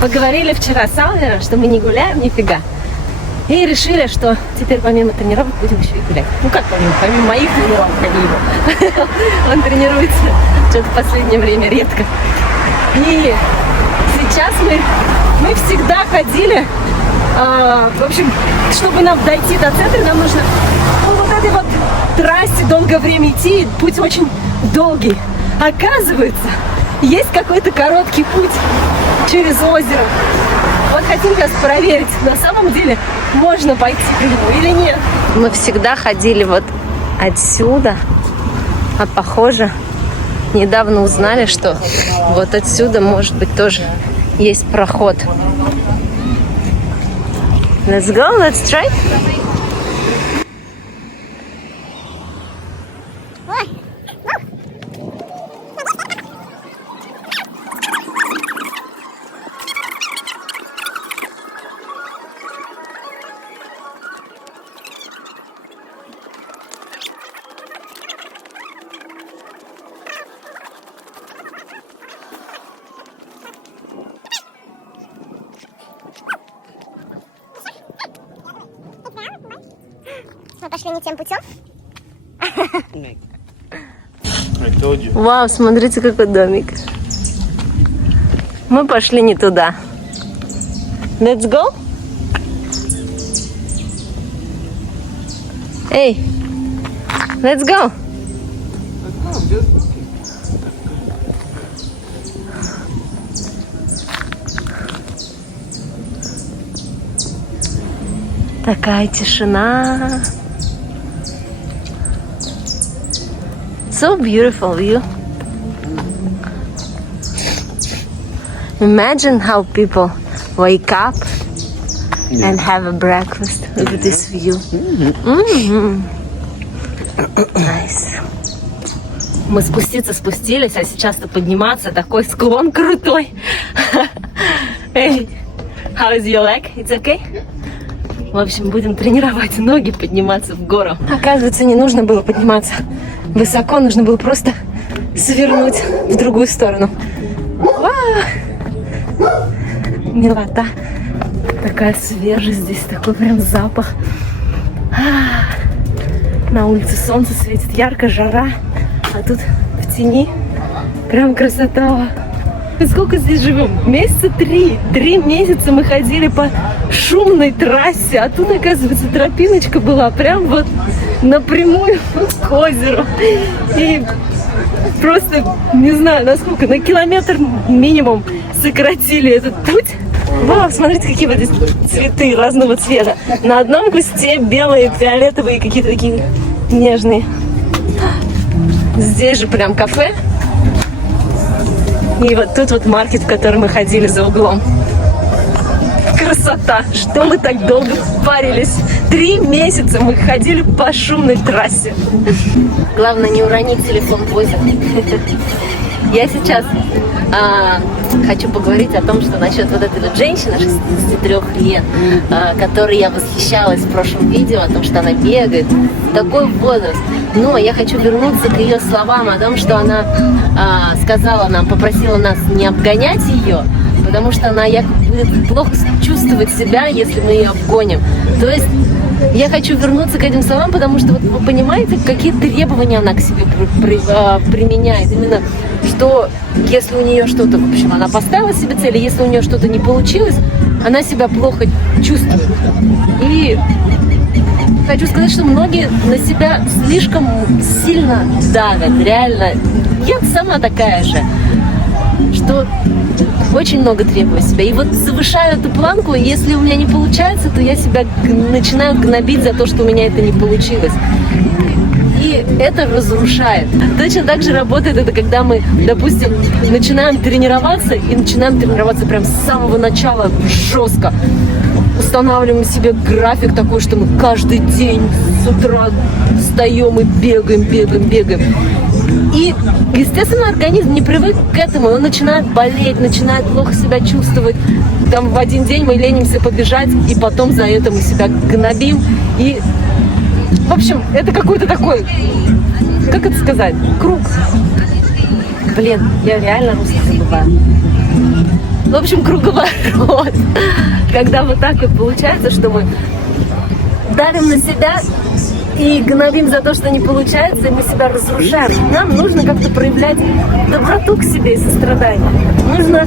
Поговорили вчера с Алвером, что мы не гуляем нифига. И решили, что теперь помимо тренировок будем еще и гулять. Ну как помимо моих тренировок, а не его. Он тренируется что-то в последнее время редко. И сейчас мы всегда ходили. В общем, чтобы нам дойти до центра, нам нужно по вот этой вот трассе долгое время идти. Путь очень долгий. Оказывается, есть какой-то короткий путь через озеро. Вот хотим сейчас проверить, на самом деле можно пойти к нему или нет. Мы всегда ходили вот отсюда, а похоже, недавно узнали, что вот отсюда, может быть, тоже есть проход. Let's go, let's try. Мы пошли не тем путем. Вау, смотрите, какой домик. Мы пошли не туда. Let's go. Эй, let's go. Такая тишина. So beautiful view. Imagine how people wake up and have a breakfast with this view. Nice. Мы спустились, а сейчас-то подниматься, такой склон крутой. Hey, how is your leg? It's okay? В общем, будем тренировать ноги, подниматься в гору. Оказывается, не нужно было подниматься высоко, нужно было просто свернуть в другую сторону. Милота. Такая свежесть здесь, такой прям запах. На улице солнце светит ярко, жара, а тут в тени прям красота. И сколько здесь живем? Месяца 3. 3 месяца мы ходили по шумной трассе, а тут, оказывается, тропиночка была прям вот напрямую к озеру. И просто, не знаю, насколько, на километр минимум сократили этот путь. Вау, смотрите, какие вот здесь цветы разного цвета. На одном кусте белые, фиолетовые, какие-то такие нежные. Здесь же прям кафе. И вот тут вот маркет, в который мы ходили за углом. Красота! Что мы так долго парились? 3 месяца мы ходили по шумной трассе. Главное не уронить телефон в озеро. Я сейчас хочу поговорить о том, что насчет вот этой вот женщины 63 лет, которой я восхищалась в прошлом видео, о том, что она бегает, такой возраст. Но я хочу вернуться к ее словам о том, что она сказала нам, попросила нас не обгонять ее, потому что она якобы будет плохо чувствовать себя, если мы ее обгоним. То есть я хочу вернуться к этим словам, потому что вот вы понимаете, какие требования она к себе применяет. Именно, что если у нее что-то, в общем, она поставила себе цель, и если у нее что-то не получилось, она себя плохо чувствует. И хочу сказать, что многие на себя слишком сильно давят, реально. Я сама такая же, что очень много требую себя. И вот завышаю эту планку, и если у меня не получается, то я себя начинаю гнобить за то, что у меня это не получилось. И это разрушает. Точно так же работает это, когда мы, допустим, начинаем тренироваться, и начинаем тренироваться прям с самого начала жестко. Устанавливаем себе график такой, что мы каждый день с утра встаем и бегаем. И, естественно, организм не привык к этому, он начинает болеть, начинает плохо себя чувствовать. Там в один день мы ленимся побежать, и потом за это мы себя гнобим. И, в общем, это какой-то такой, как это сказать, круг. Блин, я реально русский забываю. В общем, круговорот. Когда вот так вот получается, что мы давим на себя и гнобим за то, что не получается, и мы себя разрушаем. Нам нужно как-то проявлять доброту к себе и сострадание. Нужно,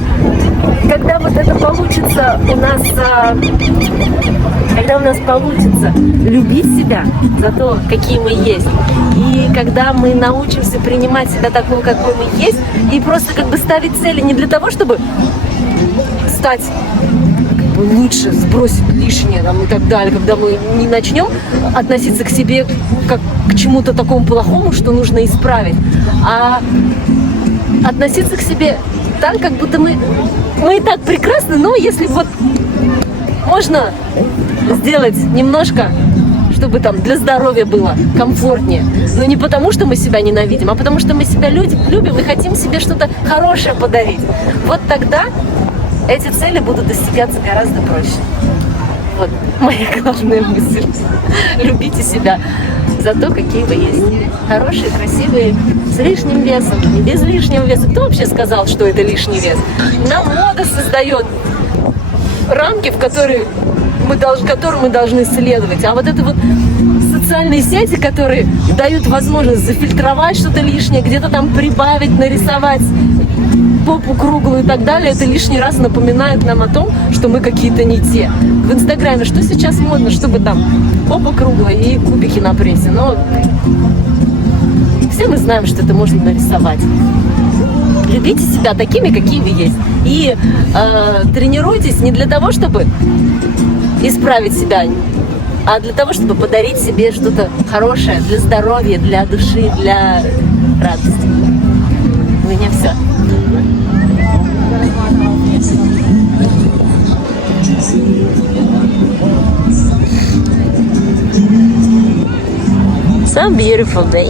когда вот это получится у нас, когда у нас получится любить себя за то, какие мы есть, и когда мы научимся принимать себя такой, какой мы есть, и просто как бы ставить цели не для того, чтобы стать лучше, сбросить лишнее там, и так далее, когда мы не начнем относиться к себе как к чему-то такому плохому, что нужно исправить, а относиться к себе так, как будто мы и так прекрасны, но если вот можно сделать немножко, чтобы там для здоровья было комфортнее, но не потому, что мы себя ненавидим, а потому, что мы себя любим и хотим себе что-то хорошее подарить. Вот тогда эти цели будут достигаться гораздо проще. Вот моя главная мысль. Любите себя за то, какие вы есть. Хорошие, красивые, с лишним весом, не без лишнего веса. Кто вообще сказал, что это лишний вес? Нам мода создает рамки, в которые мы должны следовать. А вот это вот социальные сети, которые дают возможность зафильтровать что-то лишнее, где-то там прибавить, нарисовать попу круглую и так далее, это лишний раз напоминает нам о том, что мы какие-то не те. В Инстаграме что сейчас модно, чтобы там попа круглая и кубики на прессе, но все мы знаем, что это можно нарисовать. Любите себя такими, какие вы есть. И тренируйтесь не для того, чтобы исправить себя, а для того, чтобы подарить себе что-то хорошее для здоровья, для души, для радости. У меня все. Some beautiful day.